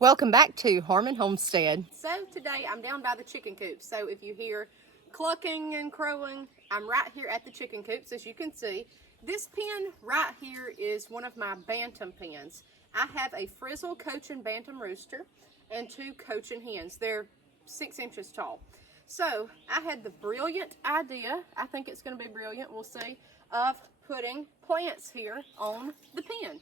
Welcome back to Harmon Homestead. So today I'm down by the chicken coop. So if you hear clucking and crowing, I'm right here at the chicken coops. As you can see, this pen right here is one of my bantam pens. I have a frizzle Cochin bantam rooster and two Cochin hens. They're 6 inches tall. So I had the brilliant idea, I think it's going to be brilliant, we'll see, of putting plants here on the pen.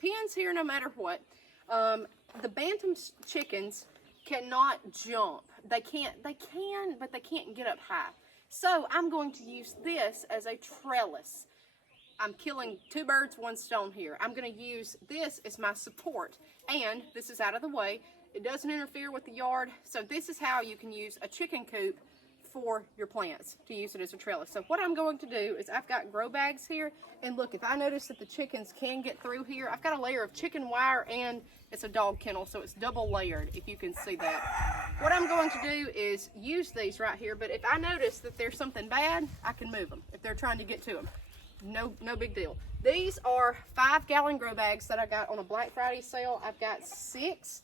Pens here no matter what. The bantam chickens cannot jump. They can, but they can't get up high. So I'm going to use this as a trellis. I'm killing 2 birds, 1 stone here. I'm going to use this as my support, and this is out of the way. It doesn't interfere with the yard. So this is how you can use a chicken coop for your plants, to use it as a trellis. So what I'm going to do is I've got grow bags here, and look, if I notice that the chickens can get through here, I've got a layer of chicken wire, and it's a dog kennel, so it's double layered, if you can see that. What I'm going to do is use these right here, but if I notice that there's something bad, I can move them if they're trying to get to them. No big deal. These are 5-gallon grow bags that I got on a Black Friday sale. I've got 6.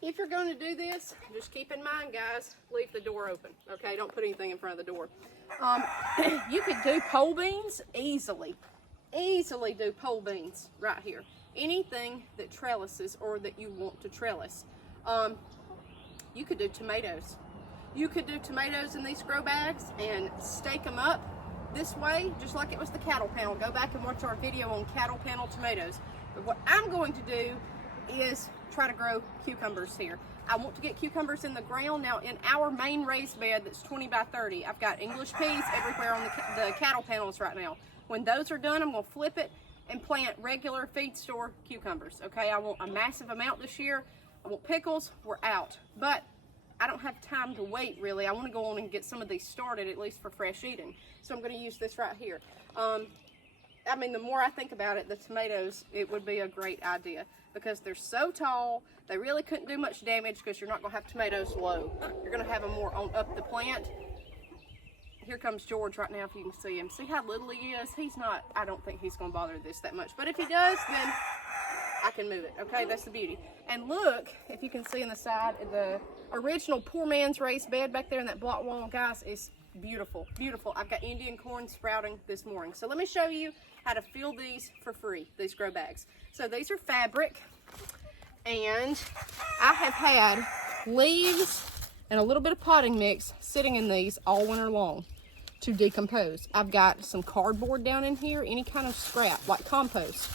If you're going to do this, just keep in mind, guys, leave the door open. Okay, don't put anything in front of the door. You could do pole beans easily do pole beans right here. Anything that trellises or that you want to trellis. You could do tomatoes. You could do tomatoes in these grow bags and stake them up this way, just like it was the cattle panel. Go back and watch our video on cattle panel tomatoes. But what I'm going to do is try to grow cucumbers here. I want to get cucumbers in the ground. Now in our main raised bed that's 20 by 30, I've got English peas everywhere on the cattle panels right now. When those are done, I'm going to flip it and plant regular feed store cucumbers. Okay, I want a massive amount this year. I want pickles, we're out. But I don't have time to wait really. I want to go on and get some of these started, at least for fresh eating. So I'm going to use this right here. I mean, the more I think about it, the tomatoes, it would be a great idea because they're so tall. They really couldn't do much damage because you're not going to have tomatoes low. You're going to have them more on up the plant. Here comes George right now, if you can see him. See how little he is? He's not, I don't think he's going to bother this that much. But if he does, then I can move it. Okay, that's the beauty. And look, if you can see on the side, the original poor man's raised bed back there in that block wall, guys, is beautiful, beautiful. I've got Indian corn sprouting this morning. So let me show you how to fill these for free, these grow bags. So these are fabric, and I have had leaves and a little bit of potting mix sitting in these all winter long to decompose. I've got some cardboard down in here, any kind of scrap, like compost.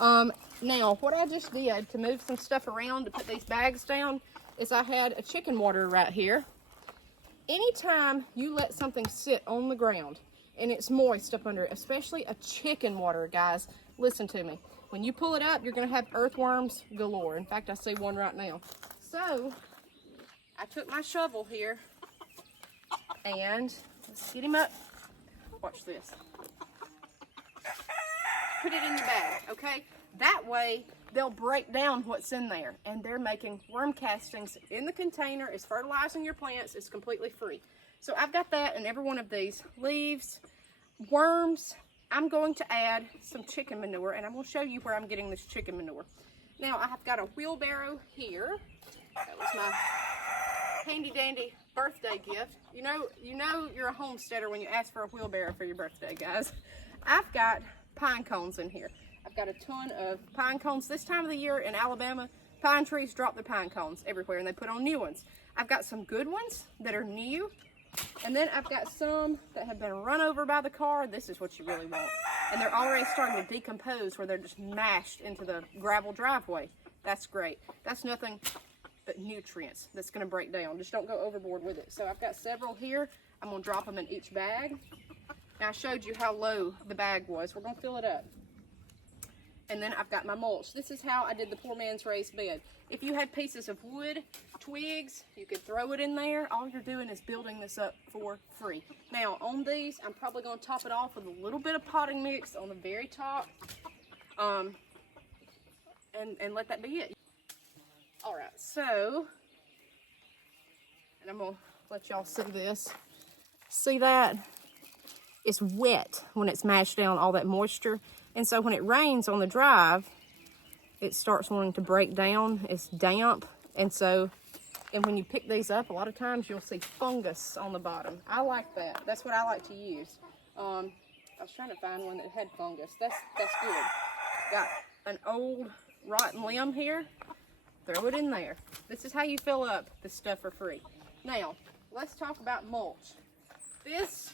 Now, what I just did to move some stuff around to put these bags down is I had a chicken water right here. Anytime you let something sit on the ground and it's moist up under it, especially a chicken water, guys, listen to me. When you pull it up, you're going to have earthworms galore. In fact, I see one right now. So I took my shovel here and let's get him up. Watch this. Put it in the bag, okay? That way they'll break down what's in there, and they're making worm castings in the container. It's fertilizing your plants. It's completely free. So I've got that in every one of these. Leaves, worms. I'm going to add some chicken manure, and I'm going to show you where I'm getting this chicken manure. Now I have got a wheelbarrow here. That was my handy dandy birthday gift. You know you're a homesteader when you ask for a wheelbarrow for your birthday, guys. I've got pine cones in here. I've got a ton of pine cones. This time of the year in Alabama, pine trees drop their pine cones everywhere and they put on new ones. I've got some good ones that are new, and then I've got some that have been run over by the car. This is what you really want. And they're already starting to decompose where they're just mashed into the gravel driveway. That's great. That's nothing but nutrients that's going to break down. Just don't go overboard with it. So I've got several here. I'm going to drop them in each bag. Now I showed you how low the bag was. We're going to fill it up. And then I've got my mulch. This is how I did the poor man's raised bed. If you had pieces of wood, twigs, you could throw it in there. All you're doing is building this up for free. Now on these, I'm probably going to top it off with a little bit of potting mix on the very top. And let that be it. All right, so, and I'm going to let y'all see this. See that? It's wet when it's mashed down, all that moisture. And so when it rains on the drive, it starts wanting to break down. It's damp And when you pick these up, a lot of times you'll see fungus on the bottom. I like that. That's what I like to use. I was trying to find one that had fungus. That's good. Got an old rotten limb here. Throw it in there. This is how you fill up this stuff for free. Now, let's talk about mulch. This,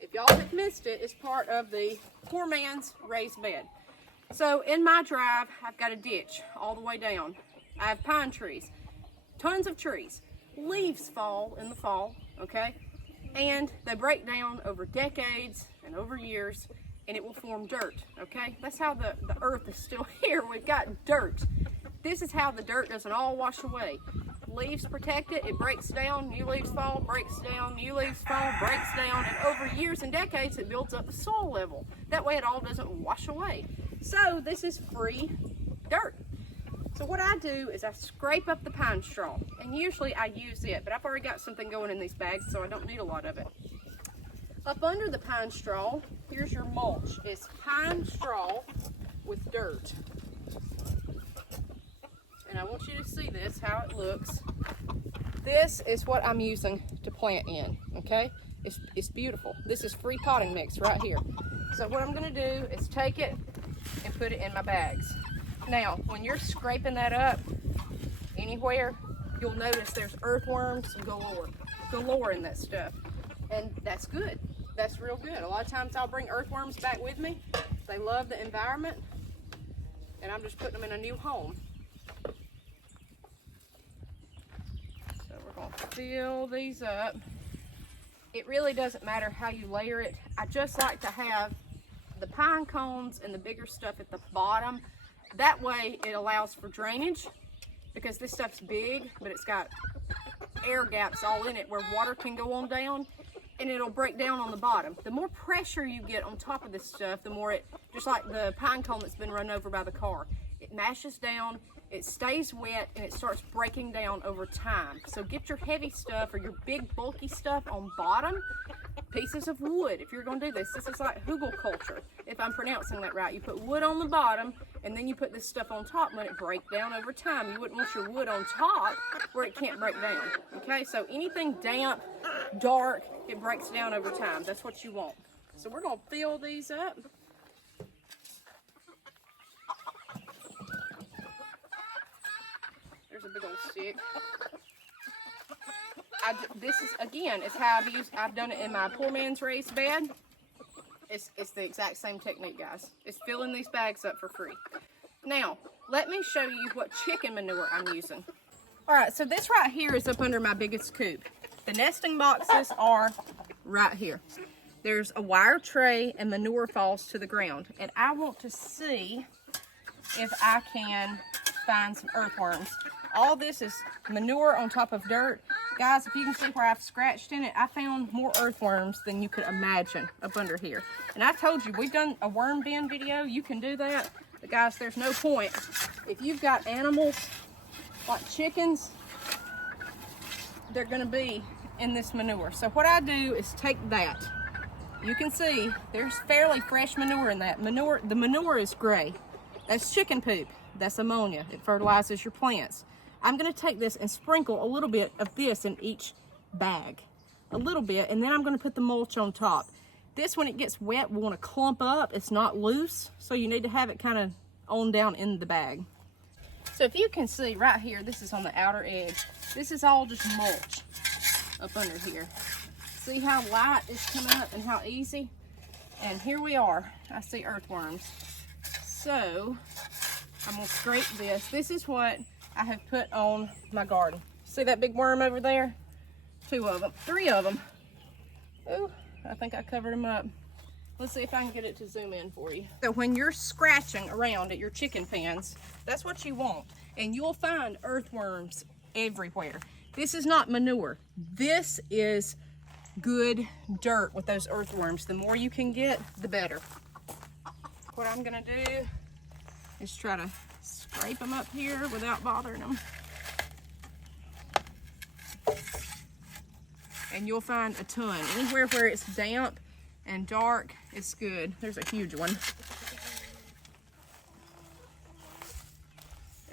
if y'all have missed it, is part of the poor man's raised bed. So in my drive, I've got a ditch all the way down. I have pine trees, tons of trees. Leaves fall in the fall, okay? And they break down over decades and over years, and it will form dirt, okay? That's how the earth is still here. We've got dirt. This is how the dirt doesn't all wash away. Leaves protect it, it breaks down, new leaves fall, breaks down, new leaves fall, breaks down, and over years and decades it builds up the soil level. That way it all doesn't wash away. So this is free dirt. So what I do is I scrape up the pine straw, and usually I use it, but I've already got something going in these bags, so I don't need a lot of it. Up under the pine straw, here's your mulch. It's pine straw with dirt. And I want you to see this, how it looks. This is what I'm using to plant in, okay? It's beautiful. This is free potting mix right here. So what I'm gonna do is take it and put it in my bags. Now, when you're scraping that up anywhere, you'll notice there's earthworms galore in that stuff. And that's good. That's real good. A lot of times I'll bring earthworms back with me. They love the environment, and I'm just putting them in a new home. So we're gonna fill these up. It really doesn't matter how you layer it. I just like to have the pine cones and the bigger stuff at the bottom. That way it allows for drainage, because this stuff's big, but it's got air gaps all in it where water can go on down, and it'll break down on the bottom. The more pressure you get on top of this stuff, the more it, just like the pine cone that's been run over by the car, it mashes down, it stays wet, and it starts breaking down over time. So get your heavy stuff or your big bulky stuff on bottom. Pieces of wood, if you're going to do this is like hugelkultur, if I'm pronouncing that right. You put wood on the bottom, and then you put this stuff on top and let it break down over time. You wouldn't want your wood on top where it can't break down, okay? So anything damp, dark, it breaks down over time. That's what you want. So we're going to fill these up. There's a big old stick. This is, again, is how I've done it in my poor man's raised bed. It's the exact same technique, guys. It's filling these bags up for free. Now, let me show you what chicken manure I'm using. All right, so this right here is up under my biggest coop. The nesting boxes are right here. There's a wire tray and manure falls to the ground. And I want to see if I can find some earthworms. All this is manure on top of dirt. Guys, if you can see where I've scratched in it, I found more earthworms than you could imagine up under here. And I told you, we've done a worm bin video. You can do that. But guys, there's no point. If you've got animals like chickens, they're gonna be in this manure. So what I do is take that. You can see there's fairly fresh manure in that. The manure is gray. That's chicken poop. That's ammonia. It fertilizes your plants. I'm gonna take this and sprinkle a little bit of this in each bag. A little bit, and then I'm gonna put the mulch on top. This, when it gets wet, will wanna clump up. It's not loose, so you need to have it kind of on down in the bag. So if you can see right here, this is on the outer edge. This is all just mulch up under here. See how light is coming up and how easy? And here we are. I see earthworms. So I'm gonna scrape this. This is what I have put on my garden. See that big worm over there? 2 of them, 3 of them. Ooh, I think I covered them up. Let's see if I can get it to zoom in for you. So when you're scratching around at your chicken pens, that's what you want. And you'll find earthworms everywhere. This is not manure. This is good dirt with those earthworms. The more you can get, the better. What I'm gonna do is try to scrape them up here without bothering them. And you'll find a ton. Anywhere where it's damp and dark, it's good. There's a huge one.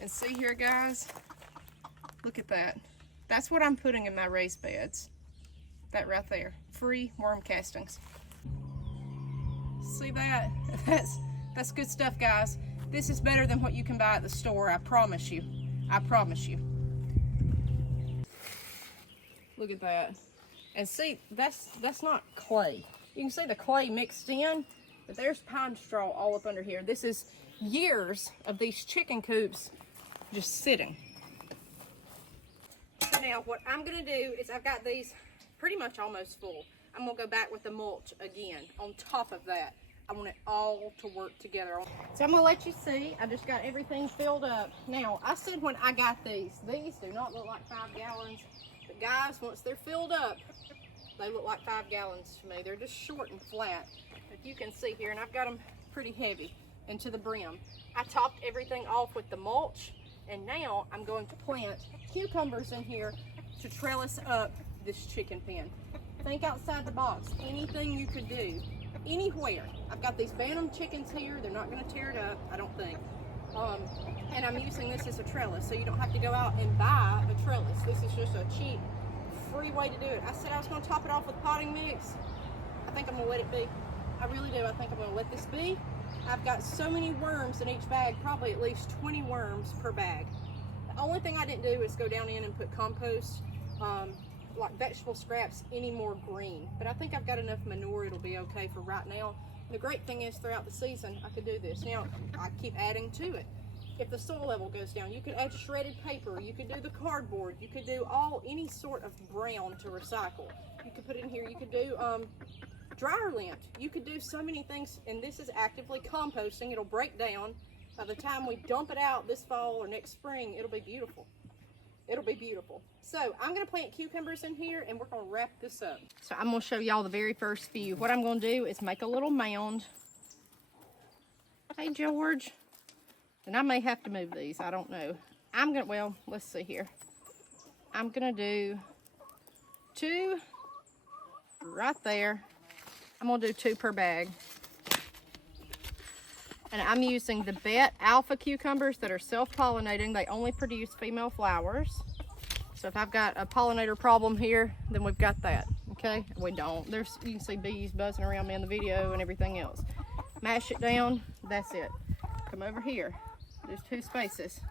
And see here, guys, Look at that. That's what I'm putting in my raised beds. That right there. Free worm castings. See that? That's good stuff, guys. This is better than what you can buy at the store, I promise you. I promise you. Look at that. And see, that's not clay. You can see the clay mixed in, but there's pine straw all up under here. This is years of these chicken coops just sitting. So now what I'm gonna do is I've got these pretty much almost full. I'm gonna go back with the mulch again on top of that. I want it all to work together. So I'm gonna let you see, I just got everything filled up. Now, I said when I got these do not look like 5 gallons, but guys, once they're filled up, they look like 5 gallons to me. They're just short and flat. If you can see here, and I've got them pretty heavy and to the brim. I topped everything off with the mulch, and now I'm going to plant cucumbers in here to trellis up this chicken pen. Think outside the box. Anything you could do, anywhere. I've got these bantam chickens here. They're not going to tear it up, I don't think. And I'm using this as a trellis, so you don't have to go out and buy a trellis. This is just a cheap, free way to do it. I said I was going to top it off with potting mix. I think I'm going to let it be. I really do. I think I'm going to let this be. I've got so many worms in each bag, probably at least 20 worms per bag. The only thing I didn't do is go down in and put compost, like vegetable scraps, any more green. But I think I've got enough manure, it'll be okay for right now. The great thing is throughout the season, I could do this. Now, I keep adding to it. If the soil level goes down, you could add shredded paper, you could do the cardboard, you could do any sort of brown to recycle. You could put it in here, you could do dryer lint. You could do so many things, and this is actively composting. It'll break down. By the time we dump it out this fall or next spring, it'll be beautiful. It'll be beautiful. So I'm gonna plant cucumbers in here and we're gonna wrap this up. So I'm gonna show y'all the very first few. What I'm gonna do is make a little mound. Hey, George. And I may have to move these, I don't know. Well, let's see here. I'm gonna do 2 right there. I'm gonna do 2 per bag. And I'm using the Bet Alpha cucumbers that are self-pollinating. They only produce female flowers. So if I've got a pollinator problem here, then we've got that, okay? We don't. You can see bees buzzing around me in the video and everything else. Mash it down, that's it. Come over here, there's 2 spaces.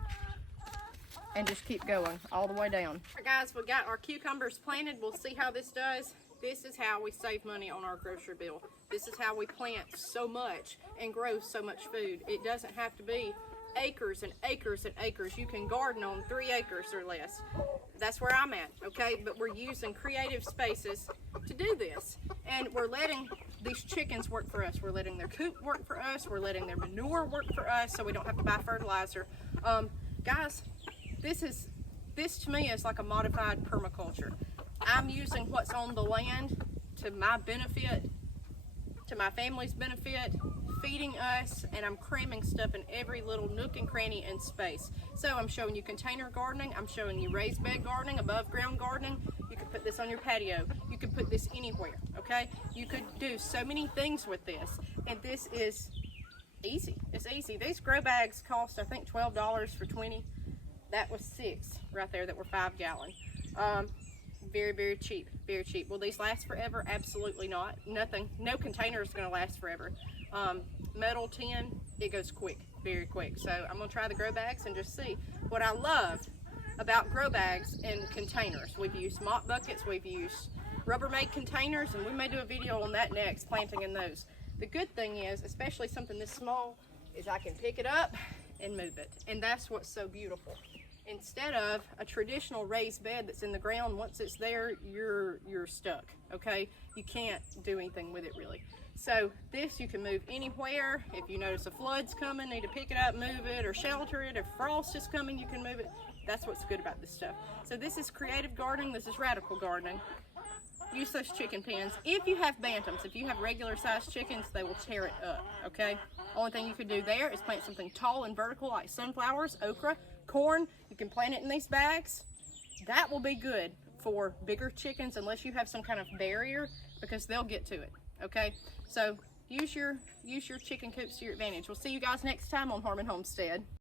And just keep going all the way down. All right, guys, we got our cucumbers planted. We'll see how this does. This is how we save money on our grocery bill. This is how we plant so much and grow so much food. It doesn't have to be acres and acres and acres. You can garden on 3 acres or less. That's where I'm at, okay? But we're using creative spaces to do this. And we're letting these chickens work for us. We're letting their coop work for us. We're letting their manure work for us so we don't have to buy fertilizer. Guys, this to me is like a modified permaculture. I'm using what's on the land to my benefit, to my family's benefit, feeding us, and I'm cramming stuff in every little nook and cranny and space. So I'm showing you container gardening, I'm showing you raised bed gardening, above ground gardening. You could put this on your patio. You could put this anywhere, okay? You could do so many things with this, and this is easy. It's easy. These grow bags cost, I think, $12 for 20. That was 6 right there that were 5 gallon. Very, very cheap, very cheap. Will these last forever? Absolutely not. Nothing, no container is gonna last forever. Metal, tin, it goes quick, very quick. So I'm gonna try the grow bags and just see. What I love about grow bags and containers, we've used mop buckets, we've used Rubbermaid containers, and we may do a video on that next, planting in those. The good thing is, especially something this small, is I can pick it up and move it. And that's what's so beautiful. Instead of a traditional raised bed that's in the ground, once it's there, you're stuck, okay? You can't do anything with it really. So this you can move anywhere. If you notice a flood's coming, need to pick it up, move it, or shelter it. If frost is coming, you can move it. That's what's good about this stuff. So this is creative gardening, this is radical gardening. Use those chicken pens. If you have bantams, if you have regular sized chickens, they will tear it up, okay? Only thing you could do there is plant something tall and vertical like sunflowers, okra, corn. You can plant it in these bags. That will be good for bigger chickens unless you have some kind of barrier, because they'll get to it, okay? So use your chicken coops to your advantage. We'll see you guys next time on Homestead.